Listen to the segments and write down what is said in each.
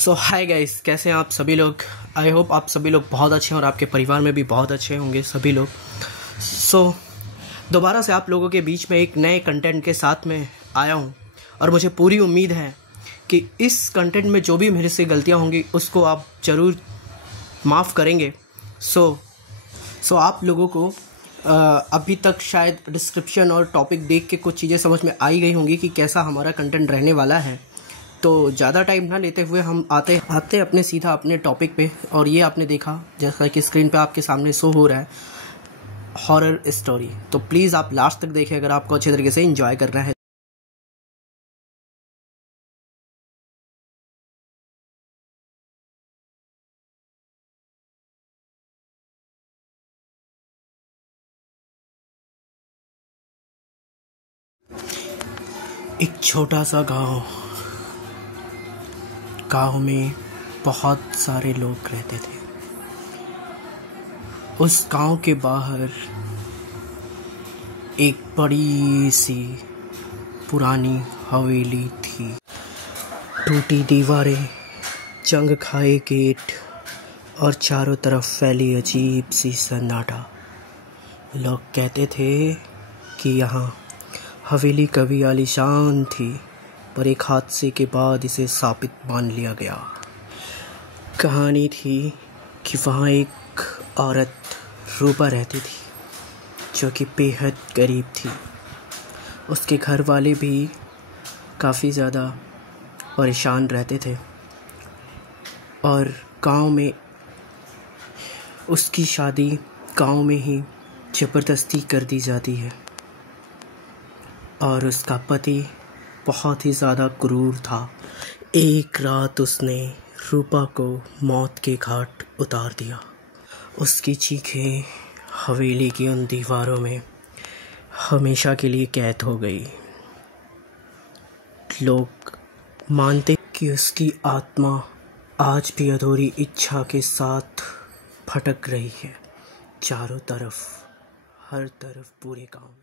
सो hi guys, कैसे हैं आप सभी लोग। आई होप आप सभी लोग बहुत अच्छे हैं और आपके परिवार में भी बहुत अच्छे होंगे सभी लोग। दोबारा से आप लोगों के बीच में एक नए कंटेंट के साथ में आया हूं और मुझे पूरी उम्मीद है कि इस कंटेंट में जो भी मेरे से गलतियां होंगी उसको आप ज़रूर माफ़ करेंगे। सो आप लोगों को अभी तक शायद डिस्क्रिप्शन और टॉपिक देख के कुछ चीज़ें समझ में आई गई होंगी कि कैसा हमारा कंटेंट रहने वाला है। तो ज़्यादा टाइम ना लेते हुए हम आते अपने सीधा अपने टॉपिक पे। और ये आपने देखा जैसा कि स्क्रीन पे आपके सामने शो हो रहा है, हॉरर स्टोरी। तो प्लीज़ आप लास्ट तक देखें अगर आपको अच्छे तरीके से एंजॉय करना है। एक छोटा सा गांव में बहुत सारे लोग रहते थे। उस गांव के बाहर एक बड़ी सी पुरानी हवेली थी। टूटी दीवारें, जंग खाए गेट और चारों तरफ फैली अजीब सी सन्नाटा। लोग कहते थे कि यहाँ हवेली कभी आलीशान थी, पर एक हादसे के बाद इसे शापित मान लिया गया। कहानी थी कि वहाँ एक औरत रूपा रहती थी जो कि बेहद गरीब थी। उसके घर वाले भी काफ़ी ज़्यादा परेशान रहते थे और गांव में उसकी शादी गांव में ही ज़बरदस्ती कर दी जाती है। और उसका पति बहुत ही ज़्यादा क्रूर था। एक रात उसने रूपा को मौत के घाट उतार दिया। उसकी चीखें हवेली की उन दीवारों में हमेशा के लिए कैद हो गई। लोग मानते कि उसकी आत्मा आज भी अधूरी इच्छा के साथ भटक रही है चारों तरफ, हर तरफ पूरे गांव में।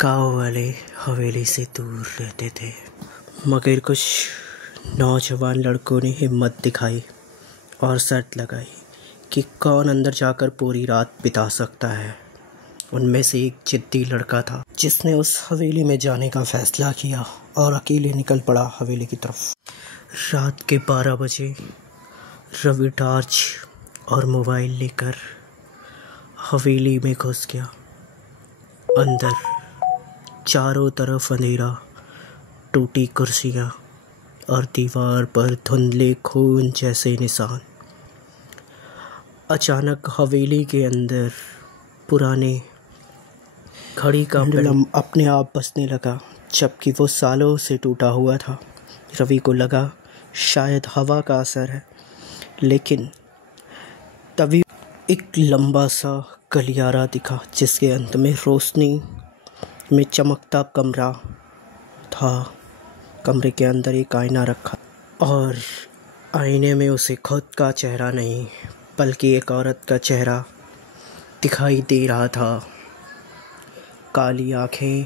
गांव वाले हवेली से दूर रहते थे, मगर कुछ नौजवान लड़कों ने हिम्मत दिखाई और शर्त लगाई कि कौन अंदर जाकर पूरी रात बिता सकता है। उनमें से एक जिद्दी लड़का था जिसने उस हवेली में जाने का फैसला किया और अकेले निकल पड़ा हवेली की तरफ। रात के 12 बजे रवि टॉर्च और मोबाइल लेकर हवेली में घुस गया। अंदर चारों तरफ अंधेरा, टूटी कुर्सियाँ और दीवार पर धुंधले खून जैसे निशान। अचानक हवेली के अंदर पुराने घड़ी का पेंडुलम अपने आप बजने लगा, जबकि वो सालों से टूटा हुआ था। रवि को लगा शायद हवा का असर है, लेकिन तभी एक लंबा सा गलियारा दिखा जिसके अंत में रोशनी में चमकता कमरा था। कमरे के अंदर एक आईना रखा और आईने में उसे खुद का चेहरा नहीं बल्कि एक औरत का चेहरा दिखाई दे रहा था। काली आंखें,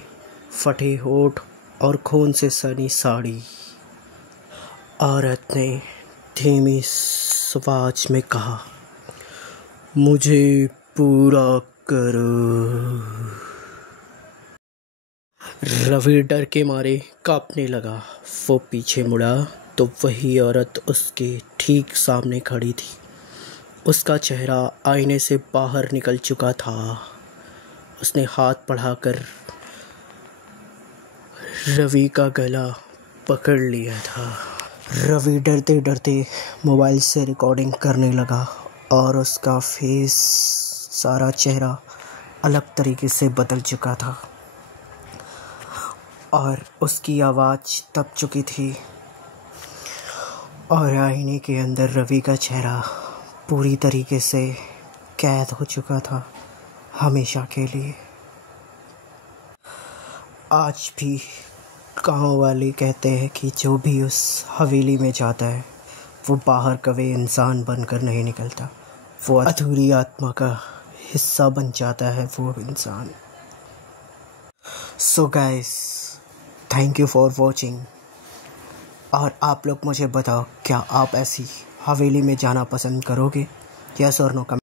फटे होठ और खून से सनी साड़ी। औरत ने धीमी आवाज में कहा, मुझे पूरा करो। रवि डर के मारे कांपने लगा। वो पीछे मुड़ा तो वही औरत उसके ठीक सामने खड़ी थी। उसका चेहरा आईने से बाहर निकल चुका था। उसने हाथ बढ़ाकर रवि का गला पकड़ लिया था। रवि डरते डरते मोबाइल से रिकॉर्डिंग करने लगा और उसका फेस, सारा चेहरा अलग तरीके से बदल चुका था और उसकी आवाज़ दब चुकी थी। और आईने के अंदर रवि का चेहरा पूरी तरीके से कैद हो चुका था हमेशा के लिए। आज भी गाँव वाले कहते हैं कि जो भी उस हवेली में जाता है वो बाहर कभी इंसान बनकर नहीं निकलता, वो अधूरी आत्मा का हिस्सा बन जाता है वो इंसान। So guys, thank you for watching. और आप लोग मुझे बताओ, क्या आप ऐसी हवेली में जाना पसंद करोगे? यस और नो